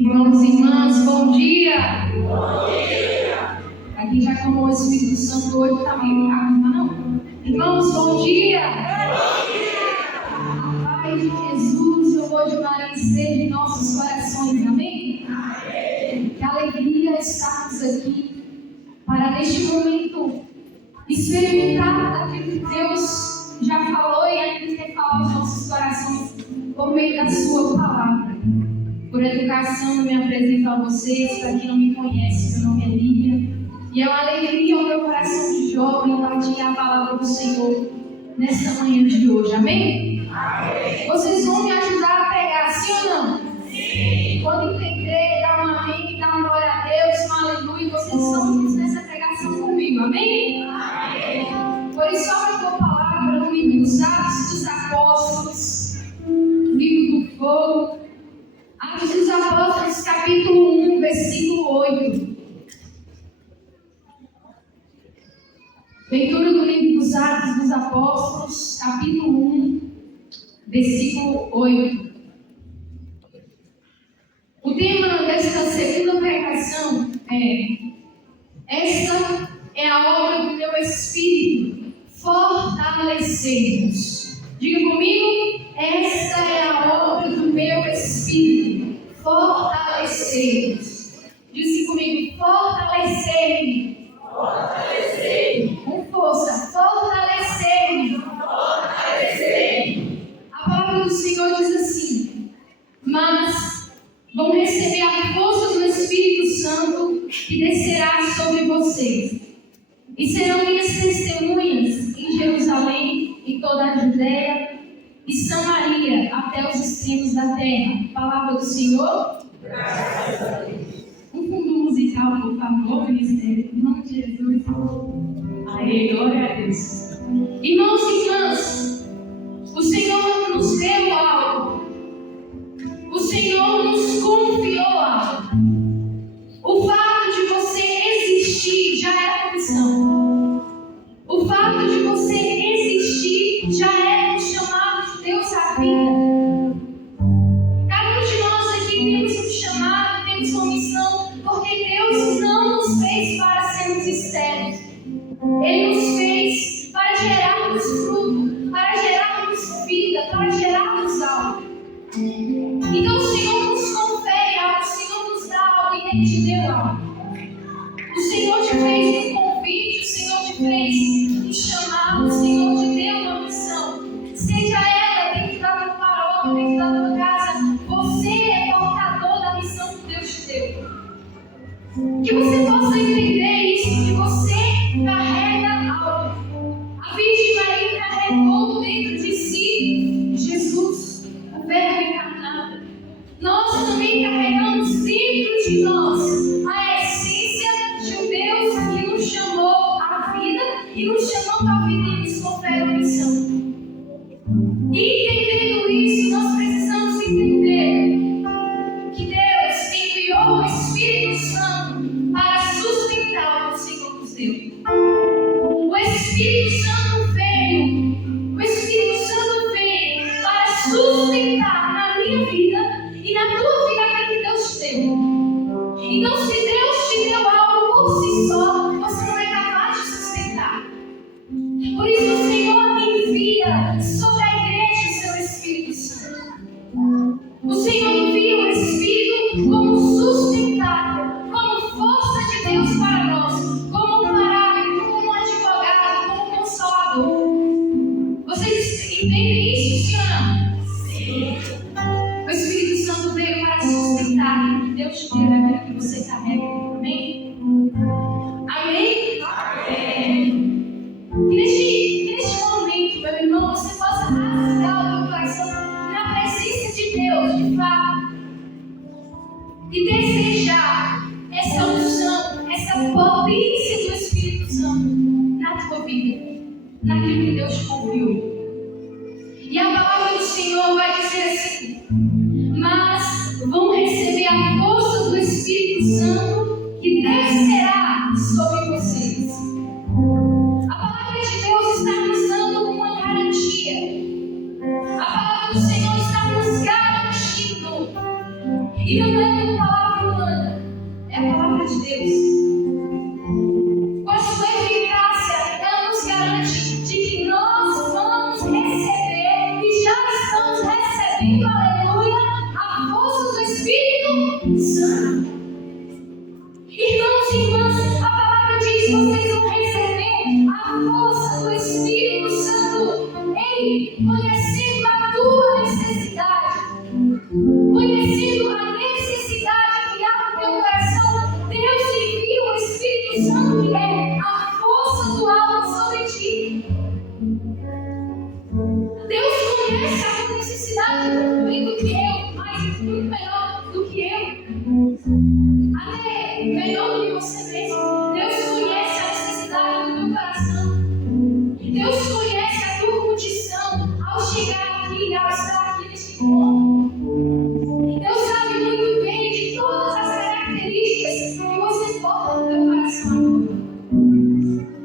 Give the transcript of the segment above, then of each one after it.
Irmãos e irmãs, bom dia! Bom dia! Aqui já como o Espírito Santo hoje está meio fraco, não? Irmãos, bom dia! Bom dia! A paz de Jesus e o amor de Maria esteja em nossos corações, amém? Amém! Que alegria estarmos aqui para neste momento experimentar aquilo que Deus já falou e ainda quer falar aos nossos corações por meio da sua palavra. Por educação, eu me apresento a vocês. Para quem não me conhece, meu nome é Lívia. E é uma alegria ao meu coração de jovem partilhar a palavra do Senhor nesta manhã de hoje. Amém? Amém. Vocês vão me ajudar a pegar, sim ou não? Sim. Quando entender, dá um amém, dá uma glória a Deus, um aleluia. Vocês estão juntos nessa pregação comigo. Amém? Amém. Por isso, abra a tua palavra no livro dos Atos dos Apóstolos, livro do Fogo. Atos dos Apóstolos, capítulo 1, versículo 8. Leitura do livro dos Atos dos Apóstolos, capítulo 1, versículo 8. O tema desta segunda pregação é: esta é a obra do meu Espírito, fortalecei-vos. Diga comigo: esta é a obra do meu Espírito, fortalecei-vos. Diz comigo: fortalecei-me. Fortalecei-me. Com força: fortalecei-me. Fortalecei-me. A palavra do Senhor diz assim: mas vão receber a força do Espírito Santo que descerá sobre vocês, e serão minhas testemunhas em Jerusalém, em toda a Judéia e Samaria, até os extremos da terra. Palavra do Senhor. Graças a Deus. Um fundo musical, por favor, ministério. Em nome de Jesus. Aê, glória a Deus. Irmãos e irmãs, o Senhor nos deu algo. O Senhor nos confiou algo. O fato de você existir já é uma missão. O fato de você existir já é um chamado de Deus à vida. Cada um de nós aqui temos um chamado, temos uma missão, porque Deus não nos fez para sermos estéreis. Ele nos fez para gerarmos fruto, para gerarmos vida, para gerarmos algo. Então o Senhor nos confere algo, o Senhor nos dá algo e Ele te deu algo. O Senhor te fez um convite, o Senhor te fez um chamado, o Senhor te deu uma missão. Seja ela dentro da tua paróquia, dentro da tua casa, você é portador da missão que Deus te deu. Que você possa entender isso, que você carrega algo. A Virgem Maria carregou dentro de si Jesus, o Verbo encarnado. Nós também carregamos dentro de nós a essência de um Deus que nos chamou à vida e nos chamou à vida e nos confere uma missão. E entendendo isso, nós precisamos entender que Deus enviou o Espírito Santo para sustentar o que o Senhor nos deu. O Espírito Santo veio para sustentar na minha vida e na tua vida aquilo que Deus te deu. Então, se Deus te deu algo por si só, você não é capaz de sustentar. Por isso o Senhor envia sobre a igreja o seu Espírito Santo. O Senhor envia o Espírito como sustentável, como força de Deus para nós, como um parágrafo, como um advogado, como um consolador. Vocês entendem isso, sim ou não? Sim. O Espírito Santo veio para sustentar aquilo que Deus te deu, aquilo que você carrega. Amém? Amém? Amém. Que neste momento, meu irmão, você possa rasgar o teu coração na presença de Deus, de fato, e desejar essa unção, essa potência do Espírito Santo na tua vida, naquilo que Deus te confiou. E a palavra do Senhor vai dizer assim: mas vão receber a força do Espírito Santo que descerá sobre vocês. A palavra de Deus está nos dando uma garantia. A palavra do Senhor está nos garantindo. E E não é uma palavra humana, é a palavra de Deus. Com a sua eficácia, ela nos garante de que nós vamos receber e já estamos recebendo, aleluia, a força do Espírito Santo. Irmãos e irmãs, a palavra diz: vocês vão receber a força do Espírito Santo em conhecendo a tua necessidade, conhecendo a necessidade que há no teu coração. Deus envia o Espírito Santo, que é a força do alto sobre ti. Deus conhece a tua necessidade muito bem do que eu, mas muito melhor do que eu. Até melhor do que você mesmo. Deus conhece a necessidade do teu coração. Deus conhece a tua condição ao chegar aqui, ao estar aqui neste encontro. Deus sabe muito bem de todas as características que você porta no teu coração.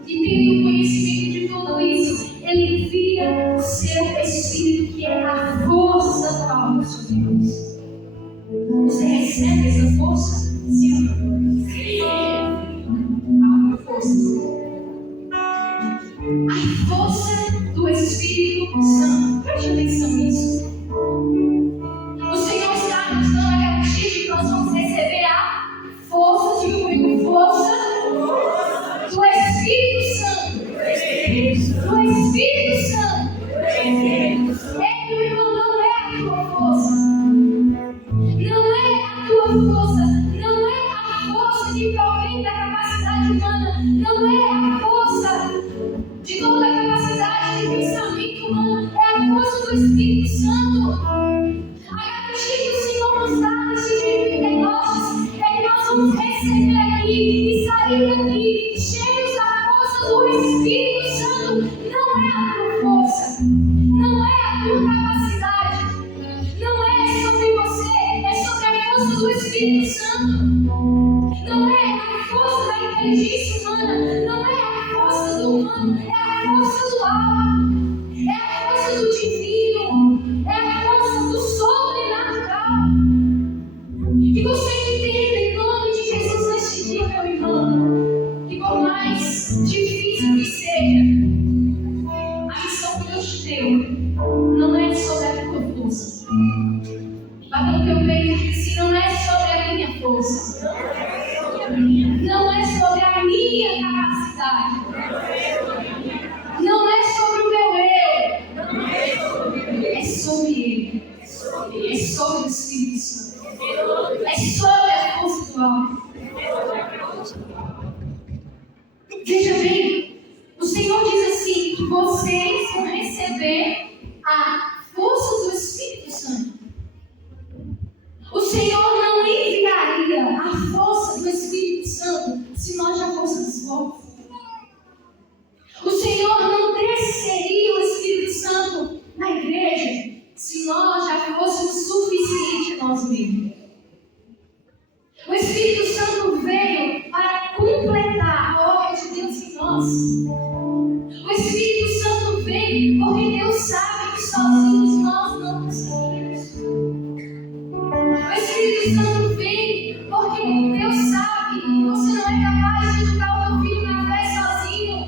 E tendo conhecimento de tudo isso, Ele envia o seu Espírito, que é a força do alto sobre nós. Você recebe essa força? Sim ou não? A força. A força do Espírito Santo. Preste atenção nisso. O Senhor está nos dando a garantia de que nós vamos receber a força, diga comigo, força do Espírito Santo. Do Espírito Santo. Meu irmão, não é a tua força. Não é a tua força. Não é a força que provém da capacidade humana. Não é a força de toda a capacidade de pensamento humano. É a força do Espírito Santo. A garantia que o Senhor nos dá neste dia de Pentecostes é que nós vamos receber aqui e sair daqui cheios da força do Espírito Santo. Não é a tua força, não é a tua capacidade, não é sobre você, é sobre a força do Espírito Santo. Não é a força da inteligência humana, não é a força do humano, é a força do alto, é a força do divino, é a força do sobrenatural. Que você entenda em nome de Jesus neste dia, meu irmão, que por mais difícil que seja, a missão que Deus te deu não é sobre a tua força. Bata no teu peito e diz assim: não é sobre a minha força, não é sobre a minha capacidade, não é sobre o meu eu, é sobre Ele, é sobre o Espírito Santo, é sobre a força do alto. Veja bem, o Senhor diz assim: que vocês vão receber a força do Espírito Santo. O Senhor não enviaria a força do Espírito Santo se nós já fôssemos fortes. O Senhor não desceria o Espírito Santo na igreja se nós já fôssemos suficientes a nós mesmos. O Espírito Santo veio para completar a obra de Deus em nós. O Espírito Santo veio porque Deus sabe que sozinhos nós não conseguimos. O Espírito Santo vem porque Deus sabe que você não é capaz de educar o teu filho na fé sozinho.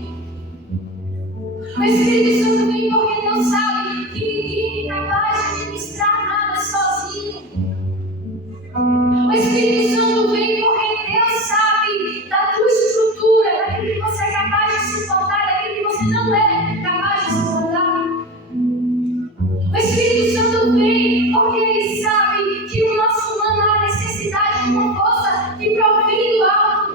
O Espírito Santo vem porque Deus sabe que ninguém é capaz de administrar nada sozinho. O Espírito Santo vem porque Deus sabe da tua estrutura, daquilo que você é capaz de suportar, daquilo que você não é capaz de suportar. O Espírito Santo vem porque Ele sabe que o nosso humano há necessidade de uma força que provém do alto.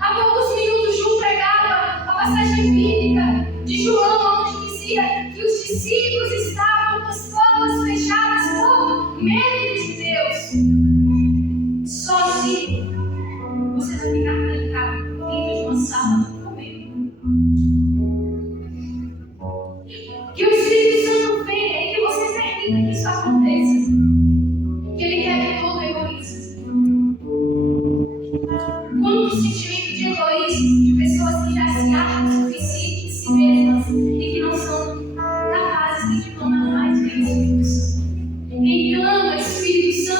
Há poucos minutos, João pregava a passagem bíblica de João, onde dizia que os discípulos estavam com as portas fechadas por medo de Deus. Sozinho, você vai ficar trancado dentro de uma sala com medo. Que o Espírito Santo venha e que você permita que isso aconteça. Que Ele quer todo o egoísmo. Quanto sentimento de egoísmo de pessoas que já se acham suficientes de si mesmas e que não são capazes nem de clamar mais pelo Espírito Santo. Quem clama o Espírito Santo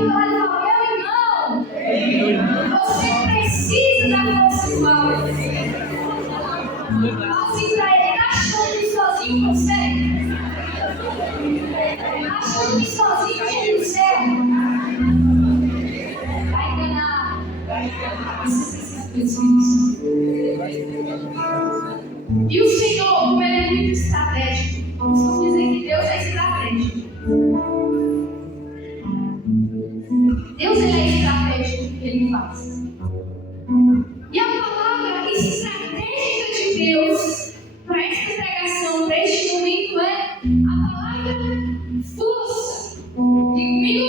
lado e fala, meu irmão, você precisa da força do alto. Assim para ele, tá achando que sozinho consegue? Achando que sozinho chega no céu? Vai enganar. Você precisa E o Senhor, como Ele é muito estratégico, vamos dizer que Deus é estratégico. Deus Ele é estratégico no que Ele faz. E a palavra estratégica de Deus para esta pregação, para este momento, é a palavra força. Diga comigo,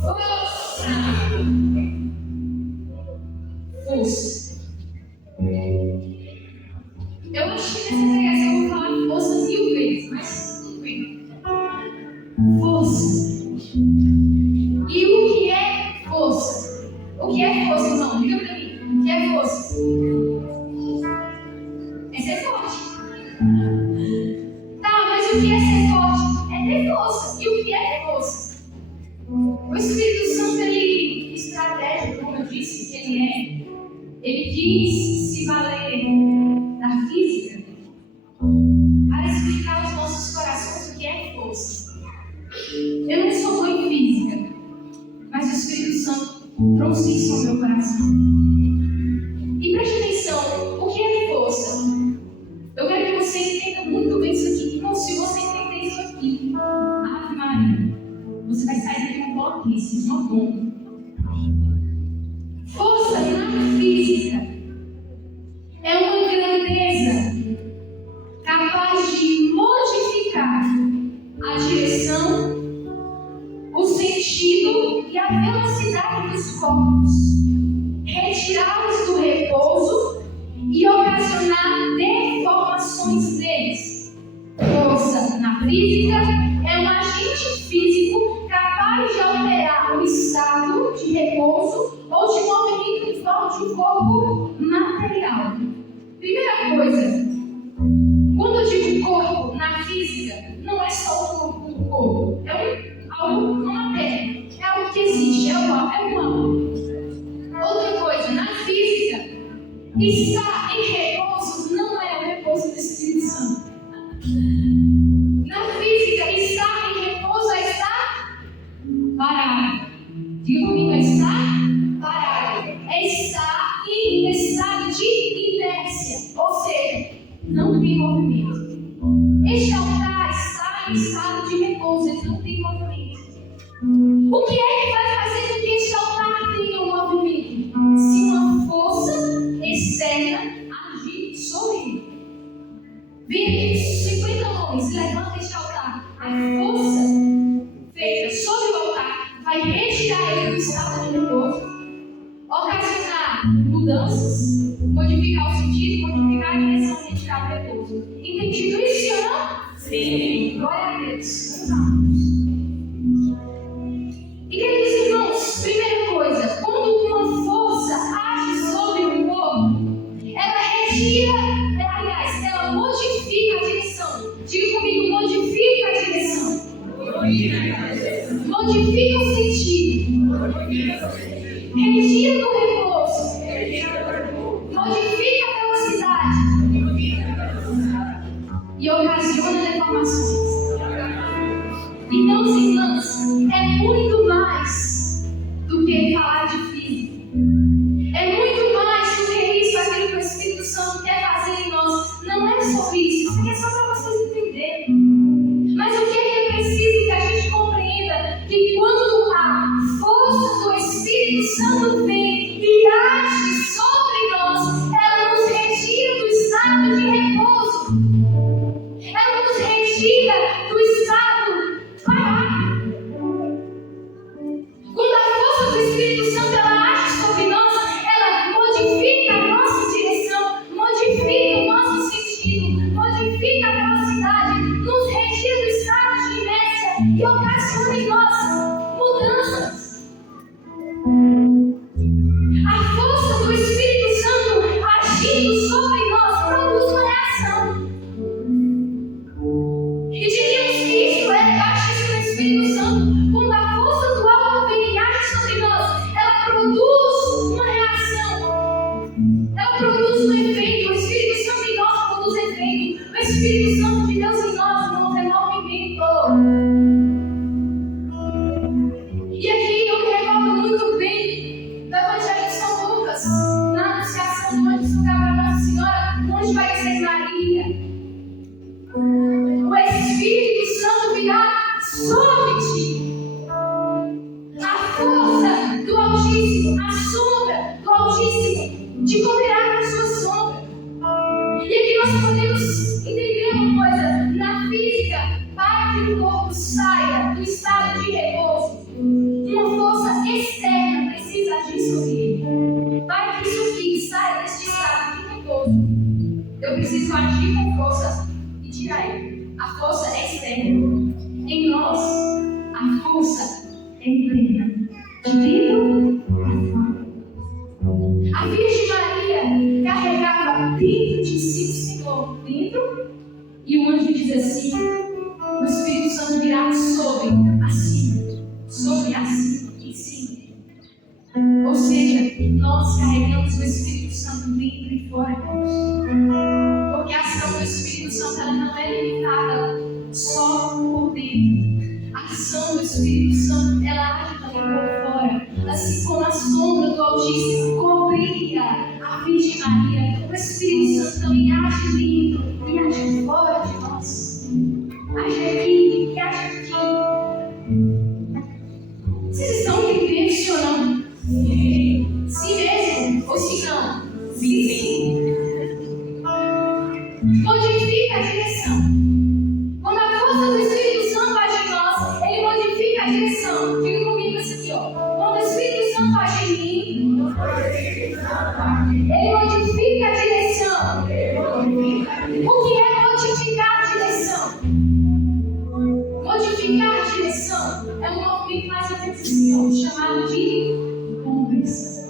força. Força. Eu acho que nessa pregação eu vou falar força 1000 vezes, mas tudo bem. Força. E o que é força? O que é força, irmão? Diga pra mim. O que é força? É ser forte. Tá, mas o que é ser forte? É ter força. E o que é ter força? O Espírito Santo, ele estratégico, como eu disse, que ele é. Ele quis se valer da física para explicar aos nossos corações o que é força. Eu não sou boa em física, mas o Espírito Santo trouxe isso ao meu coração. E preste atenção, o que é força? Eu quero que você entenda muito bem isso aqui. Irmão, se você entender isso aqui, Ave Maria, você vai sair daqui com bloquíssimo, uma bomba. Força na física é uma grandeza capaz de modificar a direção, o sentido e a velocidade dos corpos, retirá-los do repouso e ocasionar deformações deles. Força na física é um agente físico capaz de alterar o estado de repouso ou de movimento em forma de um corpo material. Primeira coisa, quando eu digo corpo na física, não é só o corpo, é algo não matéria, é algo que existe, é algo. Outra coisa, na física, estar em repouso não é o repouso do Espírito Santo. Na física, estar em repouso é estar parado. Diga comigo, é estar parado. É estar em estado de inércia, ou seja, não tem movimento. Este altar está em estado de repouso, ele não tem movimento. O que é que vai fazer com que este altar tenha um movimento? Se uma força externa agir sobre ele. Vem aqui 50 homens, levanta este altar. A força feita sobre o altar vai retirar ele do estado de repouso, ocasionar mudanças, modificar o sentido, modificar a direção e retirar o repouso. Entendido isso ou não? Sim. Glória a Deus. E queridos irmãos, primeira coisa, quando uma força age sobre o corpo, ela retira, aliás, ela modifica a direção. Diga comigo, modifica a direção. Modifica o sentido. Retira do repouso. Modifica a velocidade. E ocasiona deformações. de dentro para fora. A Virgem Maria carregava dentro de si o Senhor, dentro, e o anjo diz assim: o Espírito Santo virá sobre, acima, em cima. Ou seja, nós carregamos o Espírito Santo dentro e fora de nós. Porque a ação do Espírito Santo ela não é limitada só por dentro. A ação do Espírito Santo ela age também por fora. Assim como a sombra do Altíssimo cobria a Virgem Maria, o Espírito Santo também age dentro e age fora de nós. Age aqui e age aqui. Vocês estão entendendo isso ou não? Sim. Sim mesmo? Ou se não? Sim. Modifica a direção. Quando a força do Espírito Santo age em nós, ele modifica a direção. Diga comigo isso aqui, ó. Quando o Espírito Santo age em mim, ele modifica a direção. O que é modificar a direção? Modificar a direção é um movimento mais ou menos assim, ó, chamado de conversão.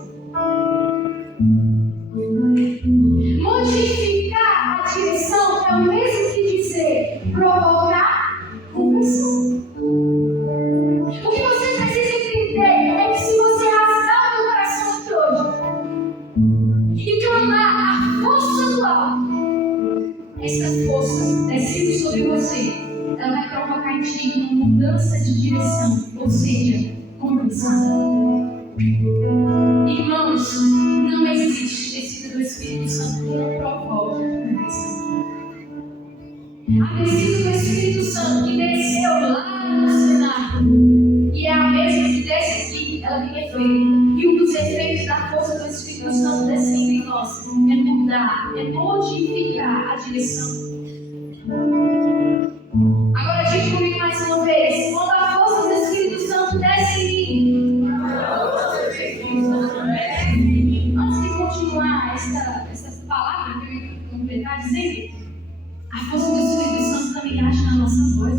Modificar a direção é o mesmo que dizer provocar conversão. O que você precisa entender é que se você rasgar o teu coração de hoje e clamar a força do alto, essa força descendo sobre você, ela vai provocar em ti uma mudança de direção, ou seja, conversão. Irmãos, não existe descida do Espírito Santo que não provoque conversão. A descida do Espírito Santo que desceu lá no cenário e é a mesma que desce aqui, ela tem efeito. E um dos efeitos da força do Espírito Santo descendo em nós é mudar, é modificar a direção. Agora diga comigo mais uma vez: quando a força do Espírito Santo desce em mim. Antes de continuar essa palavra que eu ia completar dizendo, a força do Espírito Santo também age na nossa voz.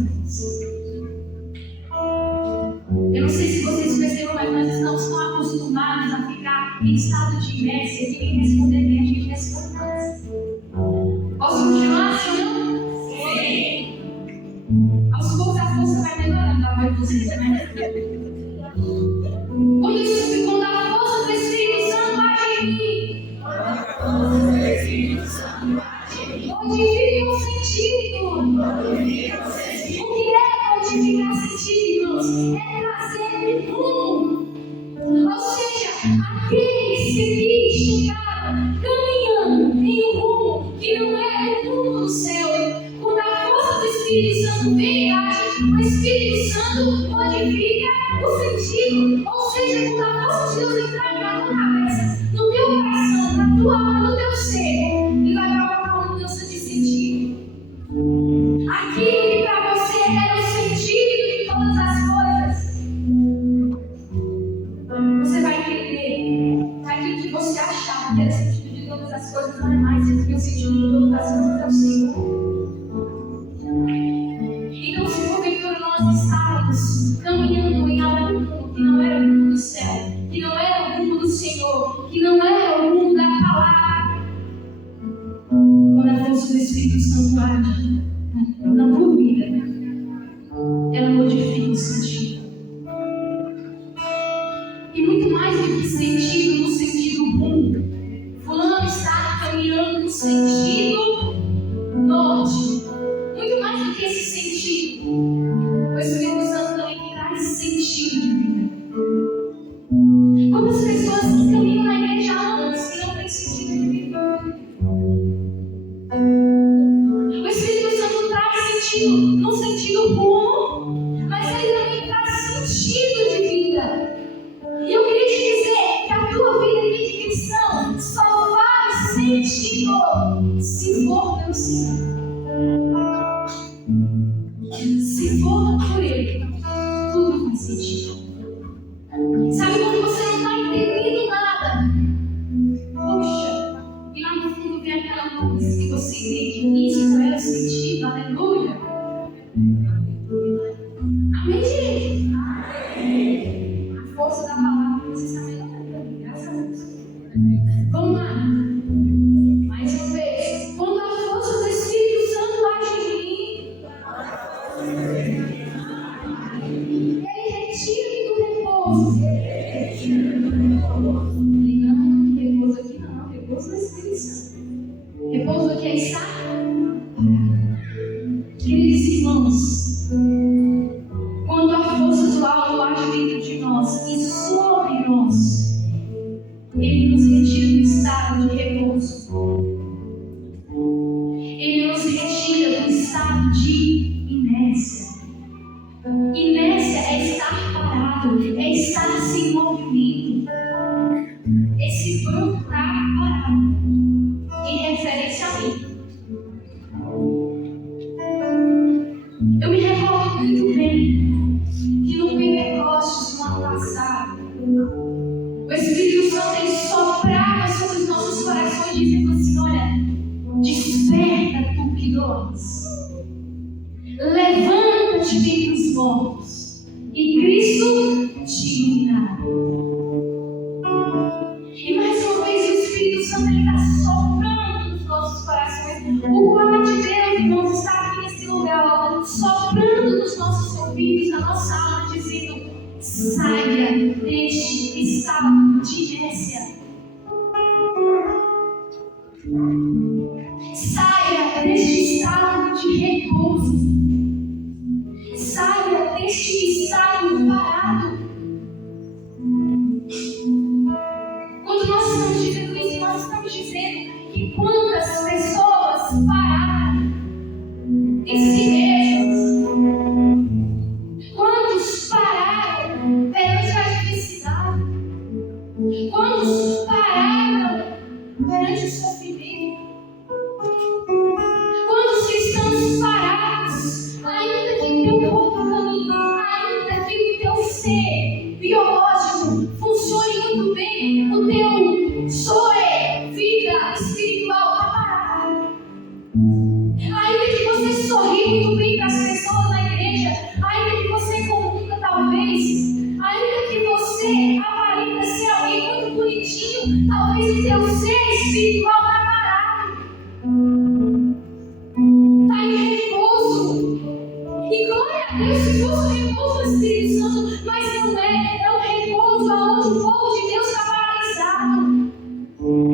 Eu não sei se vocês perceberam, mas nós estamos tão acostumados a ficar em estado de inércia que quem responder bem a gente responde mais. Posso continuar assim ou não? Sim. Aos poucos a força vai melhorando da voz de vocês, né? Quando a força do Espírito Santo age em mim, modifica o sentido. O que é modificar sentido, irmãos? É trazer rumo. Ou seja, aqueles que aqui chegaram caminhando em um rumo que não é o rumo do céu. Quando a força do Espírito Santo vem e age, o Espírito Santo modifica o sentido. Ou seja, quando a força de Deus entrar na tua cabeça, no teu coração, na tua alma, no teu ser, ele vai provocar uma mudança de sentido. Aquilo que para você era o sentido de todas as coisas, você vai entender que aquilo que você achava que era o sentido de todas as coisas não é mais, porque o sentido de todas as coisas é o Senhor. Então, se porventura nós estávamos caminhando em algo que não era o rumo do céu, que não era o rumo do Senhor, que não era o rumo da palavra, quando a força do Espírito Santo age na tua vida, ela modifica o sentido. E muito mais do que sentido, no sentido rumo. Fulano está caminhando no sentido norte. Muito mais do que esse sentido, o Espírito Santo também traz sentido de vida. Quantas pessoas que caminham na igreja há anos e não têm sentido de vida? O Espírito Santo traz sentido no sentido rumo, mas ele também traz sentido de vida. E eu queria te dizer que a tua vida de cristão só faz sentido Lembrando que repouso aqui não, repouso na Espírito Santo. Repouso aqui é estar. Queridos irmãos, quando a força do alto age dentro de nós e sobre nós, Ele nos retira do estado de repouso. Ele nos retira do estado de inércia. Inércia é estar parado, é estar sem movimento. Esse banco está parado, em referência a mim. Eu me recordo muito bem que no Pentecostes, no ano passado, o Espírito Santo ele soprava sobre os nossos corações, dizendo assim: olha, desperta tu que dormes, levanta-te dentre os mortos, e Cristo te iluminará. E mais uma vez o Espírito Santo está soprando nos nossos corações. O guarda de Deus, irmãos, está aqui nesse lugar, ó, soprando nos nossos ouvidos, na nossa alma, dizendo: saia deste estado de inércia. Saia deste estado de repouso. Saia deste estado parado. Quando nós estamos dizendo isso, nós estamos dizendo que quantas pessoas pararam em si mesmas, quantos pararam perante a adversidade, quantos pararam perante o sofrimento, quantos cristãos parados, ainda que teu corpo caminhe, ainda que o teu ser biológico funcione muito bem, o teu zoe, vida espiritual, está parado. Ainda que você sorri muito bem para as pessoas na igreja, ainda que você comunica talvez, ainda que você aparenta ser alguém muito bonitinho, talvez o teu ser espiritual está parado. Está em repouso. E glória a Deus se fosse o repouso do Espírito Santo, mas não é. É um repouso onde o povo de Deus está paralisado.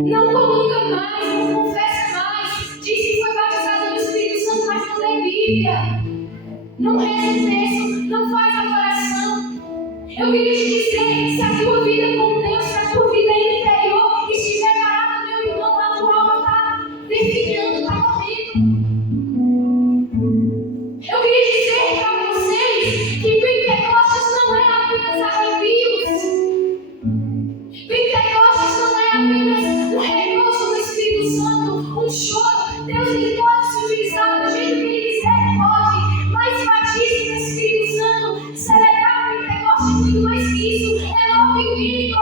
Não comunica mais, não confessa mais. Diz que foi batizado no Espírito Santo, mas não lê Bíblia. Não reza o texto, não faz adoração. Eu queria te dizer, se a tua vida com Deus, se a tua vida interior estiver parada, meu irmão, a tua alma está definhando, está morrendo. Eu queria dizer para vocês que Pentecostes não é apenas arrepios. Pentecostes não é apenas um repouso do Espírito Santo, um choro. Deus ele pode se utilizar do jeito que ele quiser, pode. Mas batismo no Espírito Santo, celebrar o Pentecostes é muito mais que isso. É movimento.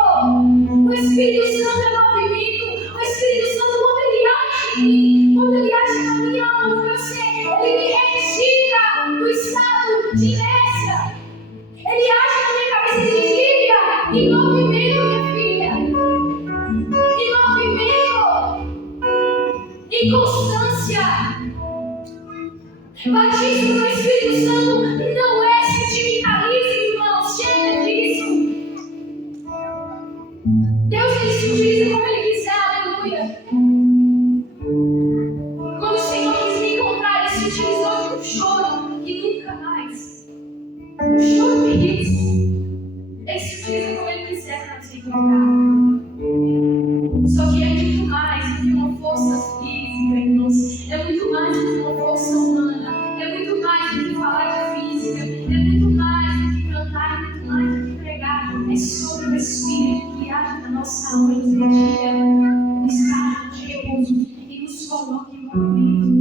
O Espírito Santo é movimento. O Espírito Santo, quando ele age em mim, quando ele age na minha alma, no meu ser, ele me retira do estado de inércia. Ele age na minha cabeça e diz: Lívia, em movimento, minha filha. Em movimento. Em constância. Batismo no Espírito Santo não é sentimentalismo, irmãos. Chega disso. Deus ele se utiliza como ele quiser, aleluia. Quando o Senhor quis me encontrar, ele se utilizou de um choro que nunca mais. Um choro de riso. Ele se utiliza como ele quiser para nos encontrar. Só que é muito mais do que uma força física, irmãos. É muito mais do que uma força humana. É muito mais do que falar de física. É muito mais do que cantar. É muito mais do que pregar. É sobre o Espírito que age na nossa alma e nos retira do estado de repouso e nos coloca em movimento.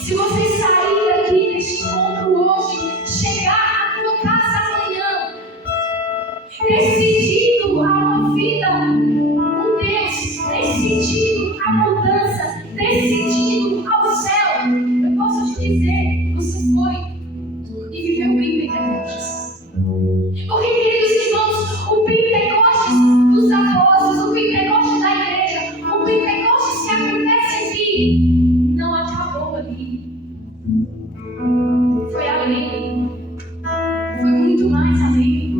Se você sair daqui neste encontro hoje, chegar na tua casa amanhã, decidido a uma vida com Deus, decidido a mudança, decidido ao céu, eu posso te dizer, você foi e viveu bem Pentecostes. Porque, queridos irmãos, o Pentecostes dos apóstolos, o Pentecostes da igreja, o Pentecostes que acontece aqui, não acabou ali. Foi além. Foi muito mais além.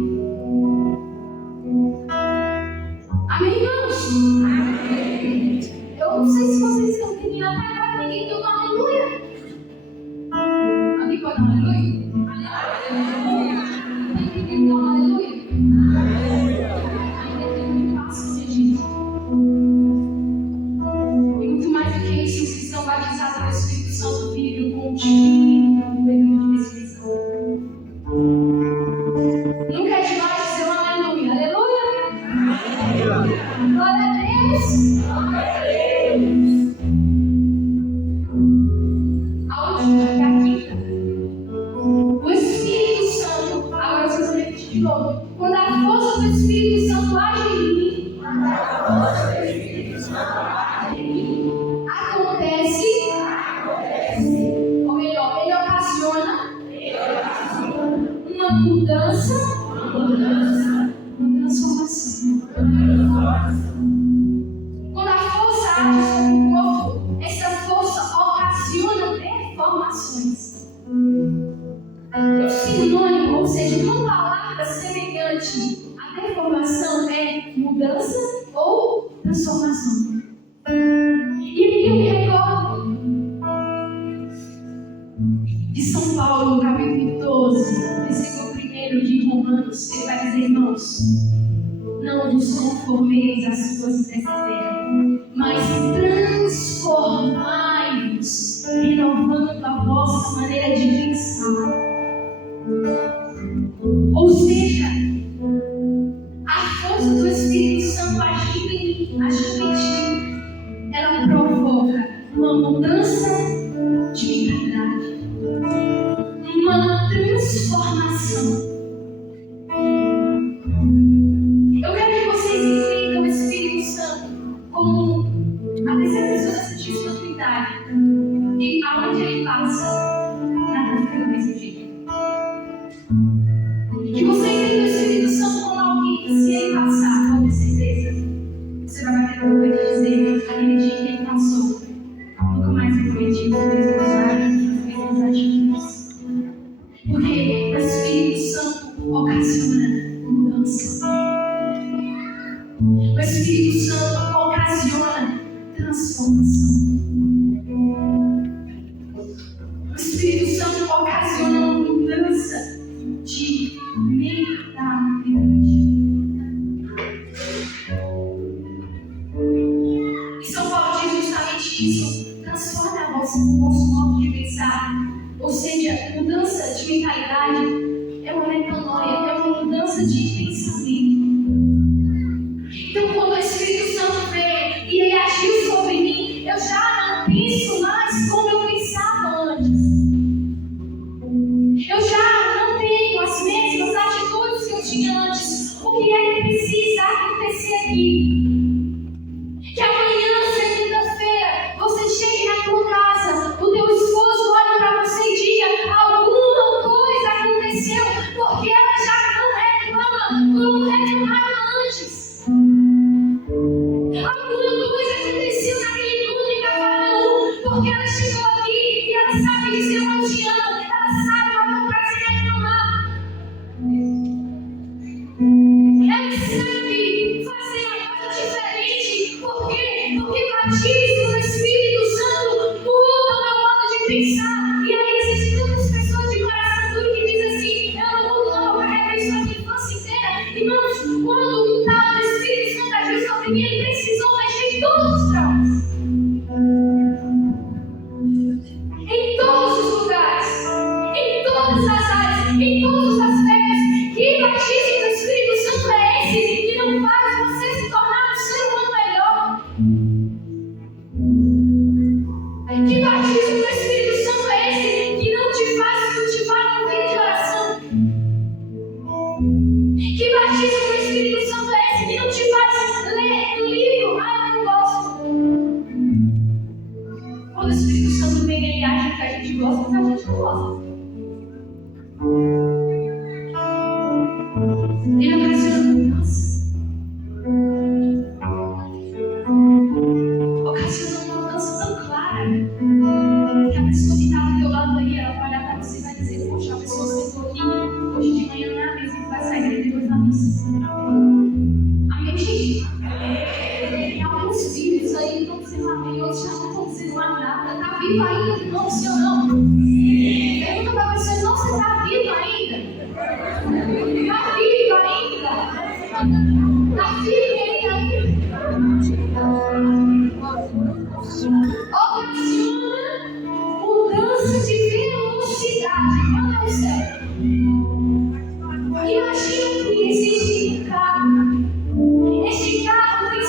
Glória a Deus. A última, que é a quinta. O Espírito Santo, agora vocês vão repetir de novo. Quando a força do Espírito Santo age em mim, acontece, ou melhor, ele ocasiona uma mudança, uma transformação. Quando a força age sobre o corpo, essa força ocasiona deformações. Um sinônimo, ou seja, uma palavra semelhante à deformação é mudança ou transformação. E aqui eu me recordo de São Paulo, no capítulo 12, versículo 1 de Romanos. Ele vai dizer: irmãos, não vos conformeis às coisas dessa terra, mas transformai-vos, renovando a vossa maneira de pensar. Ou seja, a força do Espírito Santo agindo em ti, ela provoca uma mudança de mentalidade, uma transformação. Eu quero que vocês entendam o Espírito Santo como a terceira pessoa da Santíssima Trindade, e aonde ele passa, nada fica do mesmo jeito. Que você entenda o Espírito Santo como alguém que, se ele passar, com certeza, você vai bater no peito e dizer: aquele dia que ele passou, nunca mais eu cometi os mesmos erros, as mesmas atitudes. Porque o Espírito Santo ocasiona mudança. O Espírito Santo ocasiona transformação. O Espírito Santo ocasiona uma mudança de mentalidade. E São Paulo diz justamente isso: transforme o vosso modo de pensar. Ou seja, mudança de mentalidade é uma metanoia, é uma mudança de pensamento. Então, quando o Espírito Santo veio e ele agiu sobre mim, eu já não penso mais como eu pensava antes. Eu já não tenho as mesmas atitudes que eu tinha antes. O que é que precisa acontecer aqui? Que amanhã, segunda-feira, você chegue na tua casa, o teu esposo olhe para você e diga: alguma coisa aconteceu, porque ela já não reclama como reclamava antes. Alguma coisa aconteceu naquele culto em Cafarnaum, porque ela chegou aqui e ela sabe dizer: eu te amo. Ela sabe a vontade de reclamar. Ela sabe fazer uma coisa diferente. Por quê? Porque o batismo do Espírito Santo muda o meu modo de pensar. E aí existem tantas pessoas de coração duro que dizem assim: eu não mudo, não, eu carrego isso a minha infância inteira. Irmãos, quando o tal do Espírito Santo agiu sobre mim, ele precisou mexer em todos os traumas, em todos os lugares, em todas as áreas, em todos os aspectos. Que batismo do Espírito Santo é esse que não faz você se tornar um ser humano melhor? Que batismo do Espírito Santo é esse que não te faz cultivar uma vida de oração? Que batismo do Espírito Santo é esse que não te faz ler um livro? Ah, eu não gosto. Quando o Espírito Santo vem, ele acha que a gente gosta, mas a gente não gosta. Ele ocasiona mudança. Ocasiona uma mudança tão clara que a pessoa que está do teu lado aí, ela vai olhar para você e vai dizer: poxa, a pessoa sentou aqui hoje de manhã na mesa e vai sair depois da missa. Amém, gente? Tem alguns filhos aí que estão dizendo amém, outros já não estão dizendo mais nada. Está vivo ainda, irmão, sim ou não? Pergunta para você: não, você está vivo ainda? Está vivo ainda? Está firme ainda? Ocasiona mudança de velocidade. Olha o céu. Imagina que existe um carro. Este carro tem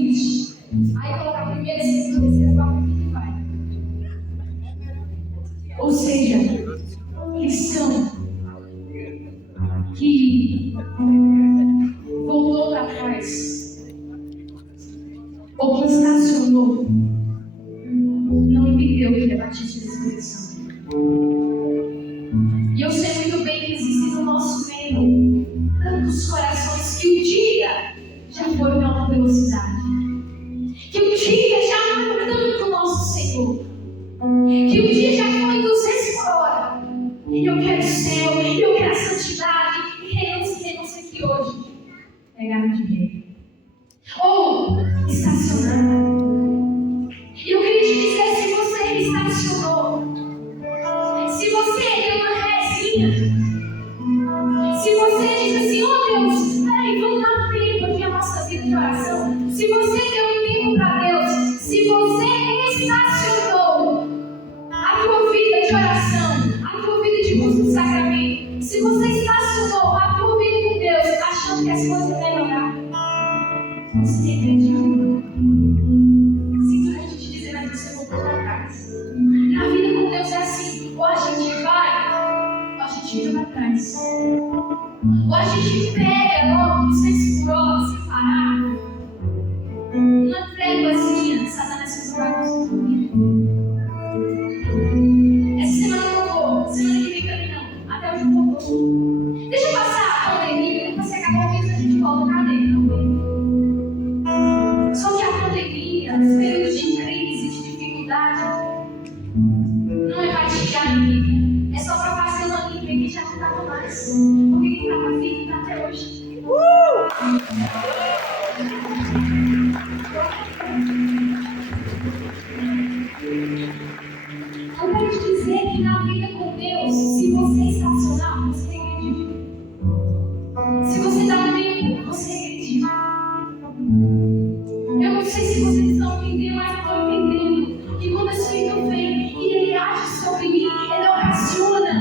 sanduíche. Aí coloca a primeira, a segunda, a terceira, a quarta, a quinta e vai. Ou seja, cristão que voltou para trás, ou que estacionou, não entendeu o que é batismo do Espírito Santo. E eu sei muito bem que existem no nosso meio tantos corações que um dia já foram em alta velocidade, que um dia já amaram tanto o nosso Senhor, que um dia já foi 200 por hora. E eu quero o céu, e eu quero a santidade, e renúncia aqui hoje. Pegaram dinheiro. Ou estacionaram. E eu queria te dizer, se você estacionou, se você deu uma rezinha, se você disse assim, oh Deus, peraí, vamos dar um tempo aqui na nossa vida de oração. Se você deu um tempo para Deus, se você estacionou a tua vida de oração, a tua vida de busca do sacramento, se você estacionou a tua vida com Deus, achando que as coisas vão melhorar, você regrediu. Sinto muito te dizer, mas você voltou para trás. Na vida com Deus é assim, ou a gente vai, ou a gente fica para trás. Ou a gente pega logo 200 por hora sem parar. Uma tréguazinha, Satanás fez uma bagunça comigo. Essa semana eu não vou, semana que vem também não. Até hoje eu não vou. Deixa eu passar a pandemia, depois que acabar o vídeo a gente volta na cadeira, Só que a pandemia, os períodos de crise, de dificuldade, não é para tirar ninguém. É só para fazer uma limpa que já não estava mais. Porque quem estava vivo está até hoje. Eu quero te dizer que na vida com Deus, se você estacionar, você regrediu. Se você dá um tempo, você regrediu. Eu não sei se vocês estão entendendo, mas eu estou entendendo que quando o Espírito vem e ele age sobre mim, ele ocasiona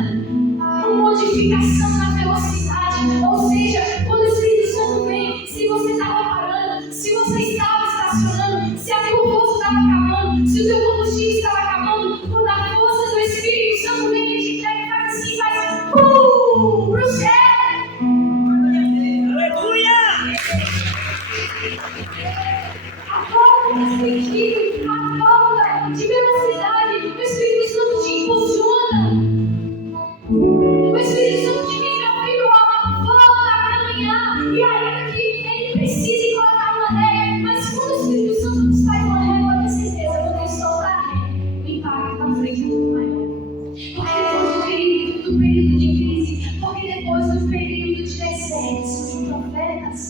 uma modificação na velocidade. Ou seja, quando o Espírito Santo vem, se você estava parando, se você estava estacionando, se a tua força estava acabando, se o teu combustível estava acabando, quando a força do Espírito Santo vem, ele te pega e faz assim, faz pro céu. A falta de velocidade, o Espírito Santo te impulsiona. O Espírito Santo te diz, meu filho, volta a caminhar. E ainda que ele precise colocar uma régua, mas quando o Espírito Santo nos faz uma régua, eu tenho certeza, quando ele soltar a régua, o impacto na frente é muito maior. Porque depois do período de crise, porque depois do período de deserto, surgem profetas.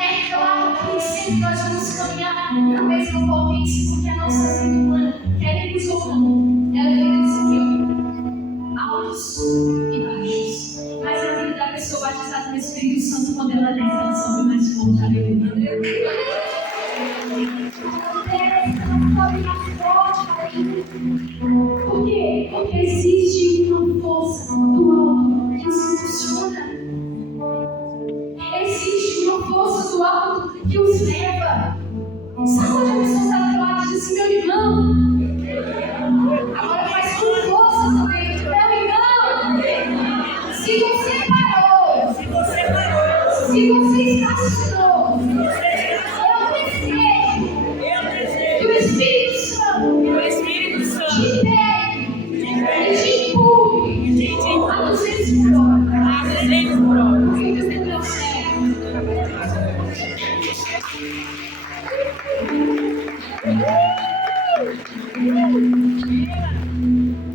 É claro que sempre nós vamos caminhar na mesma potência, porque a nossa vida humana, quer eles ou não, ela tem isso aqui, altos e baixos. Mas a vida da pessoa batizada no Espírito Santo, quando ela desce, ela sobe mais forte, aleluia. Por quê? Porque existe uma força do alto que nos impulsiona. Existe uma força do alto que os leva. Sabe onde a pessoa está do lado e diz assim, meu irmão? Agora faz com força também, meu irmão. Se você parou, se você estacionou, eu desejo que o Espírito Santo te pegue e te empurre a 200 por hora. Porque você deu certo.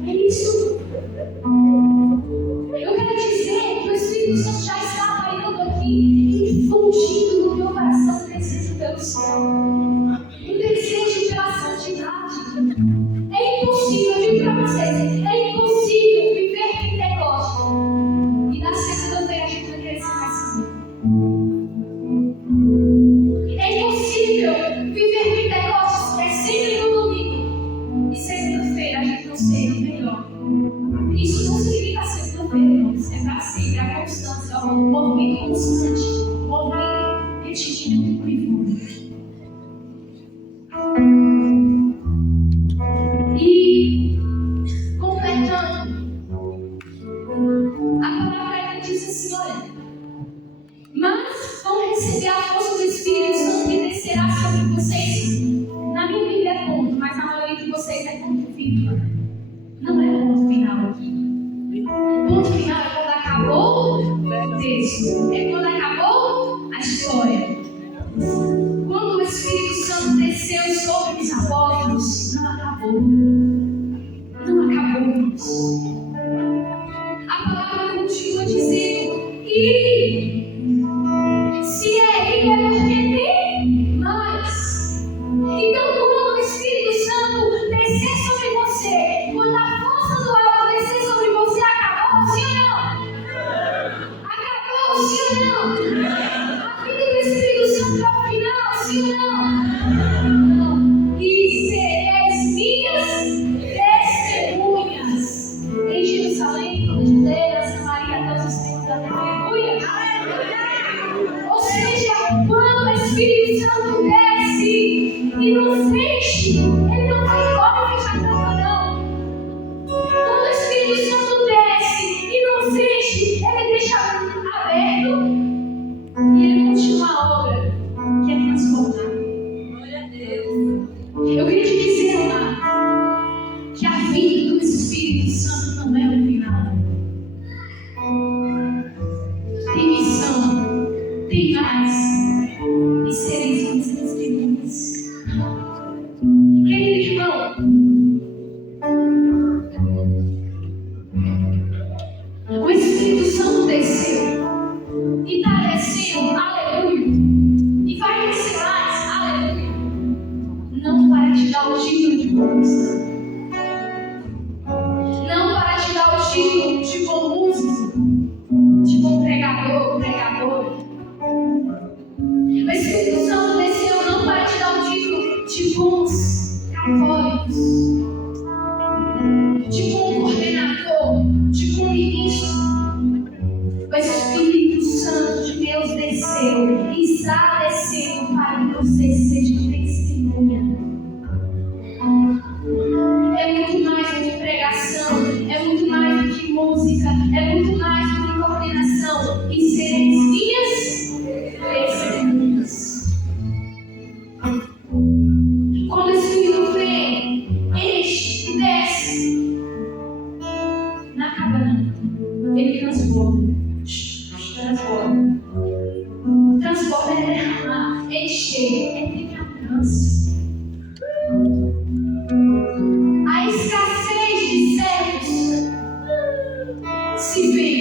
É isso. Eu quero dizer que o Espírito Santo já está pairando aqui e fundindo no meu coração o desejo pelo céu, o desejo pela santidade. É impossível, eu digo para vocês, é impossível viver Pentecostes e na segunda-feira a gente vai crescer mais cedo. É impossível viver Pentecostes, que é sempre no domingo, e segunda-feira a gente não ser o melhor. Isso não significa segunda-feira, não. Isso é para sempre, a constância. falando, movimento constante, movimento retilíneo e fluido. E, completando, a palavra diz assim, olha, mas vão receber a força do Espírito Santo que descerá sobre vocês. Na minha Bíblia é ponto, mas na maioria de vocês é ponto final. Não é ponto final aqui. Ponto final é quando acabou o texto, é quando acabou a história. Quando o Espírito Santo desceu sobre os apóstolos, não acabou. Não acabou. A palavra continua dizendo, e se é ele, é porque tem mais. Então, quando o Espírito Santo descer sobre você, quando a força do alto descer sobre você, acabou, sim ou não? Acabou, sim ou não? A vida do Espírito Santo é o final, sim ou não? E sereis minhas testemunhas em Jerusalém, toda a Judeia, Samaria, até os extremos da terra. Aleluia! Ou seja, quando o Espírito Santo desce e nos enche, ele não vai embora e fecha a porta, não. Quando o Espírito Santo desce e nos enche, ele deixa aberto e ele continua a obra, que é transformar. Glória a Deus. Eu queria te dizer, amado, que a vida do Espírito Santo não é o final. Tem missão, tem mais, e sereis minhas testemunhas. Querido irmão, o Espírito Santo desceu e está descendo, aleluia, e vai descer mais, aleluia. Não para te dar o título de conquista, não para te dar o título de bom músico, de bom pregador, pregadora. O Espírito Santo desceu não para te dar o título de bons católicos, de bom coordenador, de bom ministro. O Espírito Santo de Deus desceu e está descendo para que você seja testemunha. É muito mais do que pregação, é muito mais do que música, é muito mais do que coordenação. E sereis minhas testemunhas. Quando o Espírito vem, enche e desce, não acaba não. Ele transforma. Transforma é derramar, encher, é ter abundância. A escassez de servos se vê,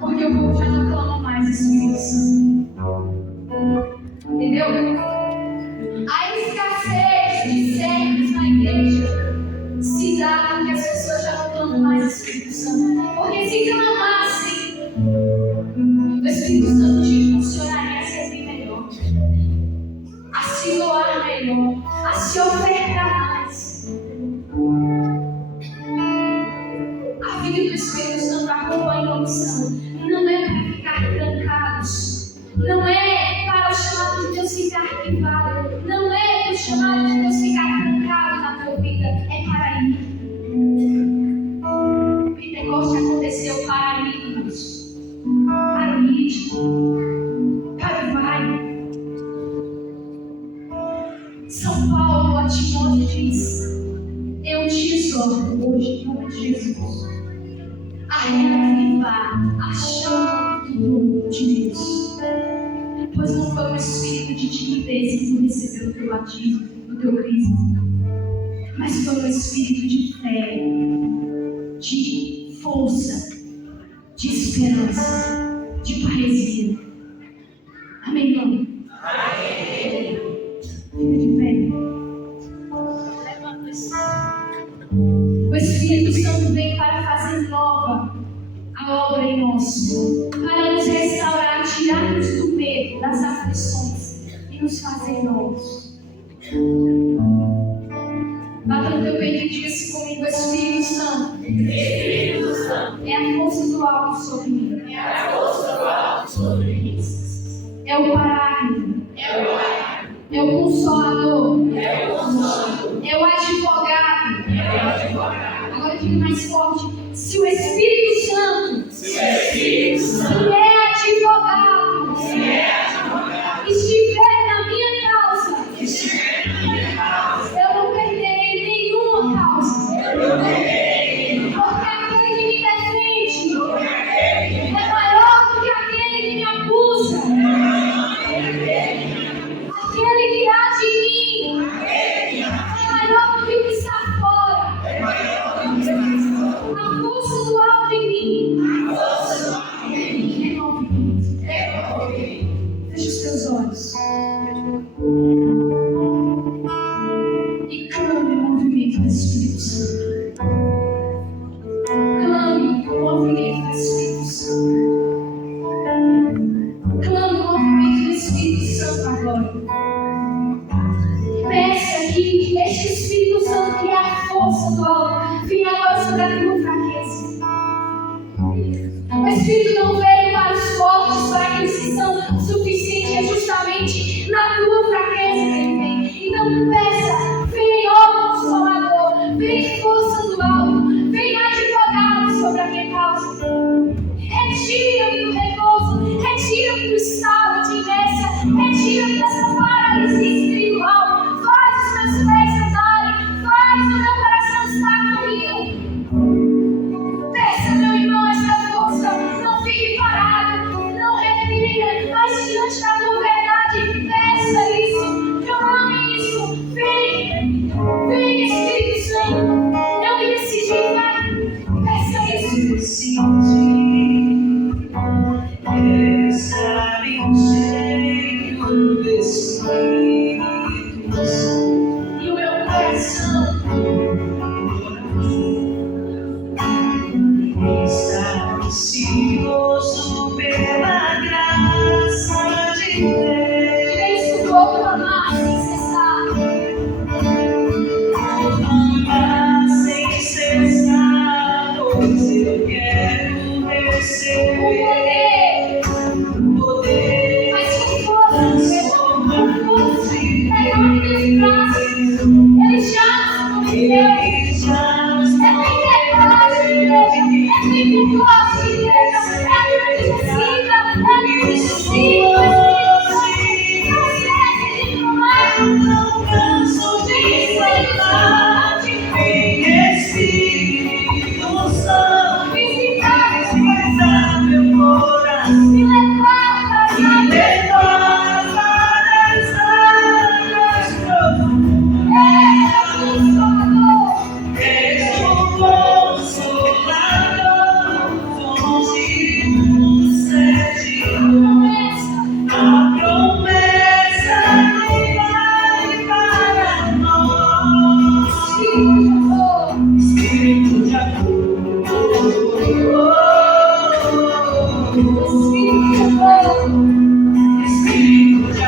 porque o povo já não clama mais Espírito Santo. Entendeu? A escassez de servos na igreja se dá porque as pessoas já não clamam mais Espírito Santo. Porque se clamassem, o Espírito Santo te impulsionaria a servir melhor, a se doar melhor, a se ofertar mais. A vida do Espírito Santo acompanha a missão. Não é para ficar trancados, não é para o chamado de Deus ficar arquivado, não é para o chamado de Deus ficar trancado na tua vida, é para ir. Pentecostes aconteceu para ir, irmãos, para o ritmo, para o vai. São Paulo a Timóteo diz: eu te exorto hoje, em nome de Jesus, a reavivar a chama do dom de Deus. Pois não foi um espírito de timidez que tu recebeu o teu batismo, o teu crisma, mas foi um espírito de fé, de força, de esperança, de parresia. Amém, irmão? Amém. Fica de pé. O Espírito Santo vem para fazer nova a obra em nós, para nos restaurar, tirar-nos do medo, das aflições e nos fazer novos. Bata no teu peito e diga-se comigo: Espírito Santo, é a força do alto sobre mim. É o Paráclito. É o Consolador. É o Advogado. Agora fica mais forte. Se o Espírito Santo, que é advogado, estiver na minha causa, eu não perderei nenhuma causa. Porque aquele que me defende é maior do que aquele que me acusa. Aquele que há de mim é maior do que o que está fora. A força do alto em mim é movimento. Feche os teus olhos e clame o movimento do Espírito Santo. Clame o movimento do Espírito Santo. Clame o movimento do Espírito Santo agora. Peça que este Espírito Santo, que é a força do alto, venha agora sobre a tua fraqueza. O Espírito não veio para os fortes, para aqueles que são suficientes, é justamente na tua fraqueza que ele vem. Então peça, vem ó Consolador, vem força do alto, vem advogado sobre a minha causa. Retira-me do repouso, retira-me do estado de inércia, retira-me dessa paralisia espiritual. Faz os meus pés andarem, faz o meu coração estar correndo. Peça, meu irmão, essa força. Não fique parado, não reprima, mas diante da tua verdade, peça isso, clame isso. Vem, vem Espírito Santo. Eu me decidi, vai, peça isso. E o meu coração está ansioso pela graça de Deus. isso vou clamar sem cessar. Amar sem cessar, pois eu quero receber poder, Mas com força, transformar pega-me dos braços. Ele já nos deu. Ele já nos É misericórdia, igreja. É misericórdia, igreja. É necessita, não esquece de clamar. não canso de falar. Vem Espírito Santo, Visitar visita meu coração, me levar para me levar para as águas profundas. Consolador. És o Consolador, fonte do Senhor. A promessa que vai para nós. Espírito de Espírito de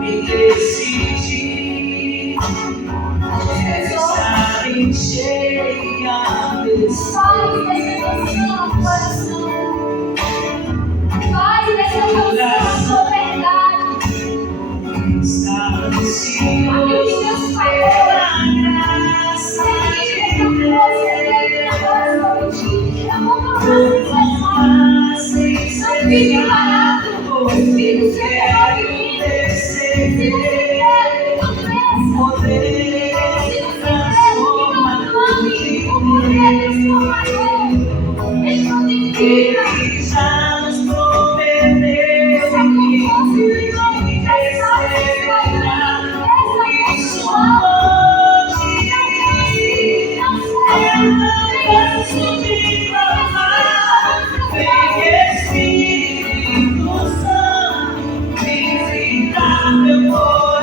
me decidi estar cheia desse Faz dessa canção a coração. Faz dessa canção a sua verdade. estar Aquilo que ansioso Deus falou. pela graça de Deus. Eu vou clamar sem cessar. Não fique parado. O Espírito Santo é movimento. Se você quer, então peça. Poder Se você quer, então clame o poder transformador. Ele não tem vida. Ele já nos prometeu Essa que força do nome de Jesus. isso hoje Não canso de clamar. Vem Espírito Santo, visita meu coração.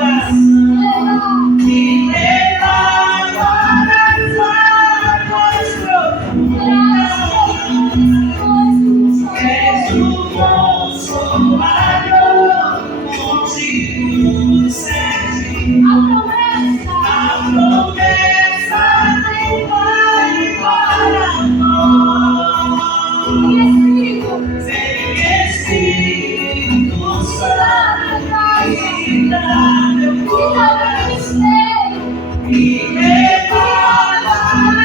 me dá meu me dá coração. meu ministério. E prepara a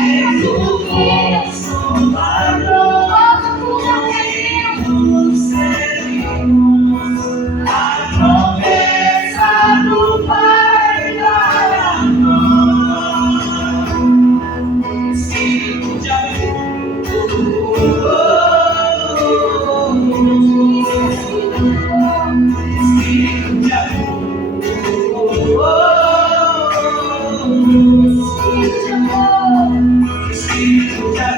és o Consolador, nos servimos. A promessa do Pai dará a nós. Espírito de amor, Espírito de amor, Espírito de Espírito de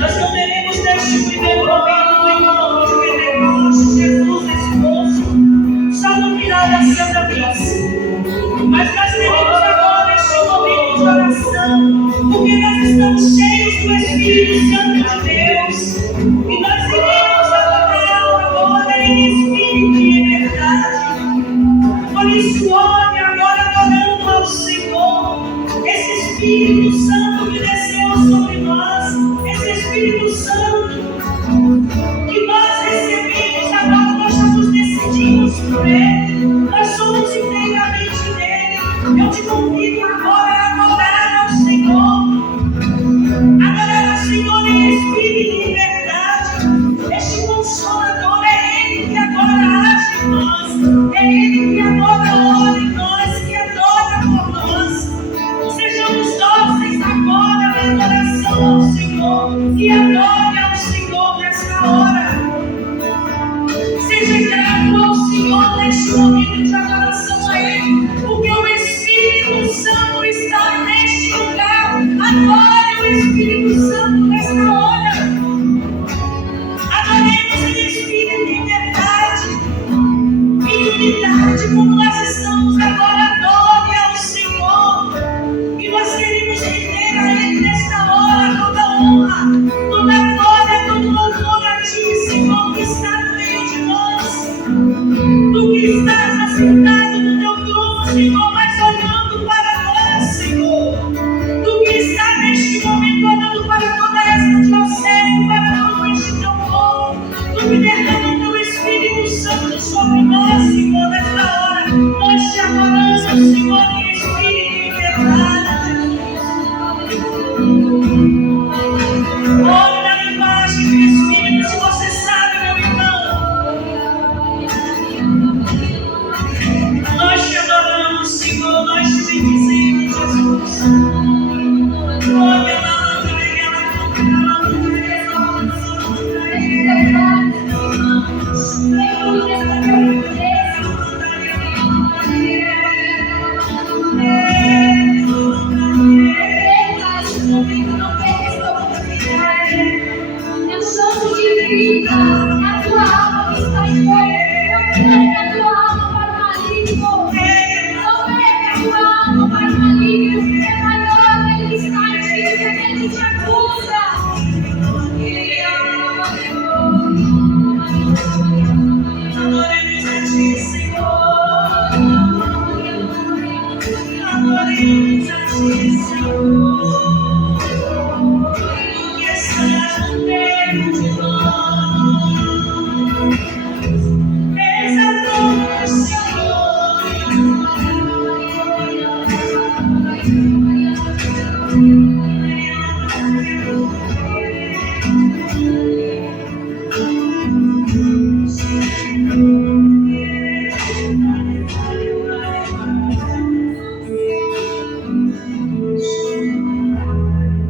Nós não teremos neste primeiro momento em nome de Pentecoste, Jesus exposto, só no final da Santa Missa. Mas nós teremos agora este momento de oração, porque nós estamos cheios do Espírito Santo de Deus, e nós iremos adorá-lo agora em espírito e em verdade. Por isso, ore agora adorando ao Senhor, esse Espírito Santo que desceu sobre nós, esse Espírito Santo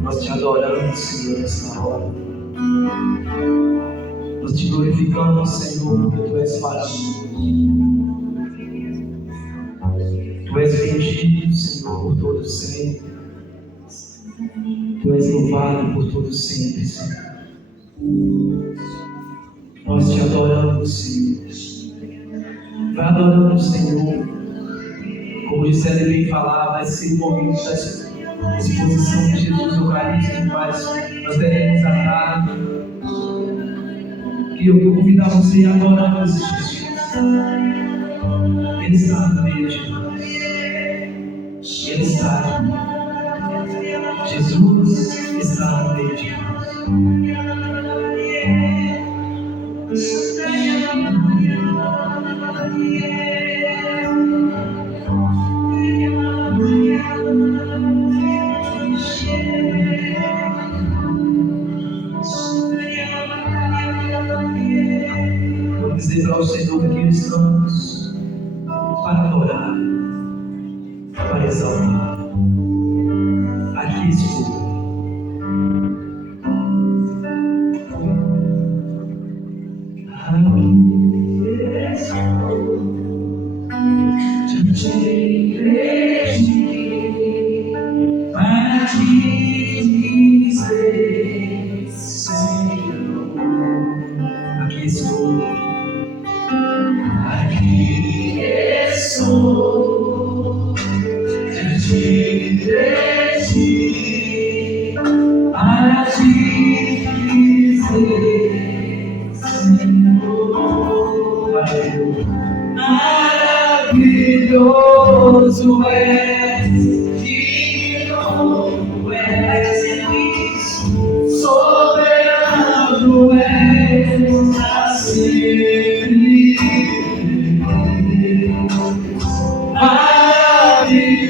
Nós te adoramos, Senhor, nessa hora. Nós te glorificamos, Senhor, porque Tu és maravilhoso. Tu és bendito, Senhor, por todo sempre. Tu és louvado por todo sempre, Senhor. Nós te adoramos, Senhor. Vai adorando o Senhor. Como Gisele bem falava, vai ser o momento da exposição de Jesus Eucarístico, mas nós teremos a tarde. E eu vou convidar você a adorar esse Jesus. Ele está no meio de nós. Ele está aqui. Jesus está no meio de nós. Vou dizer para o Senhor que aqui estamos para adorar, para exaltar. Aqui estou. Maravilhoso é, digno é, vai dizendo isso, soberano é, sempre.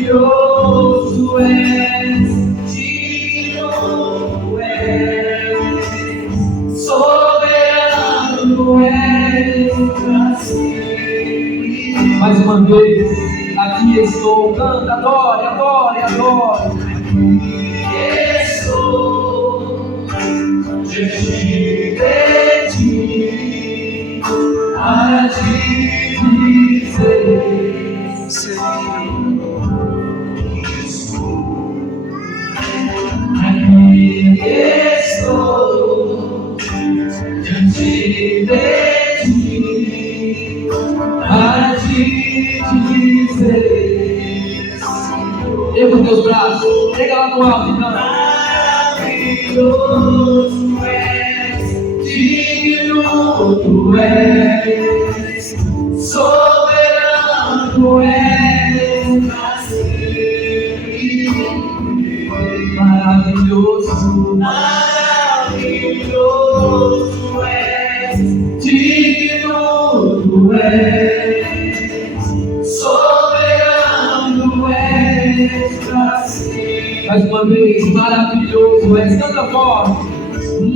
Maravilhoso é, digno é, soberano é, sempre. Mais uma vez, aqui estou, canta, adore, adore, adore. Aqui estou, diante de ti, para te dizer, Senhor, aqui estou, diante de ti, para te dizer. Erga os teus braços, pega lá no alto e canta. Maravilhoso és, digno tu és, soberano és, maravilhoso, maravilhoso és, digno tu és, soberano és pra sempre. Mais uma vez, maravilhoso és, canta forte.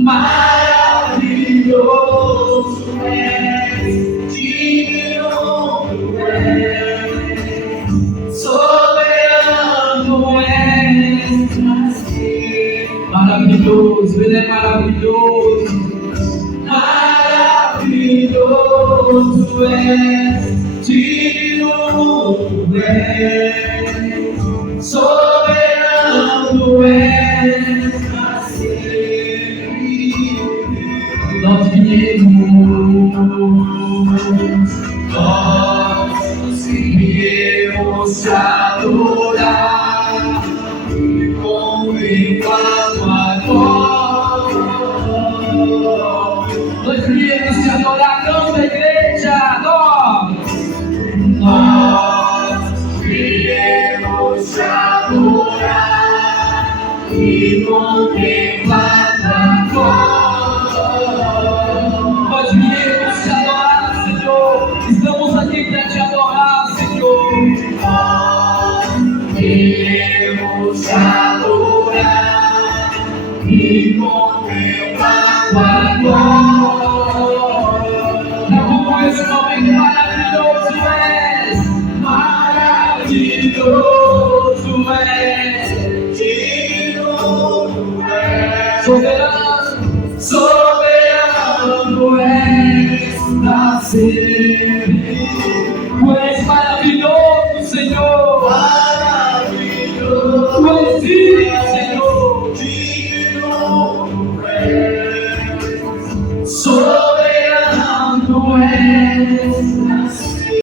Maravilhoso és, digno és, soberano és pra sempre. Maravilhoso, Ele é maravilhoso. Maravilhoso és, digno és, soberano és pra sempre. Nós viemos te adorar e contemplar tua glória. Nós viemos te adorar, canta a igreja, adora. Nós viemos te adorar e contemplar tua glória. Nós viemos te adorar, Senhor. Estamos aqui para te adorar, Senhor. Nós viemos te adorar e contemplar.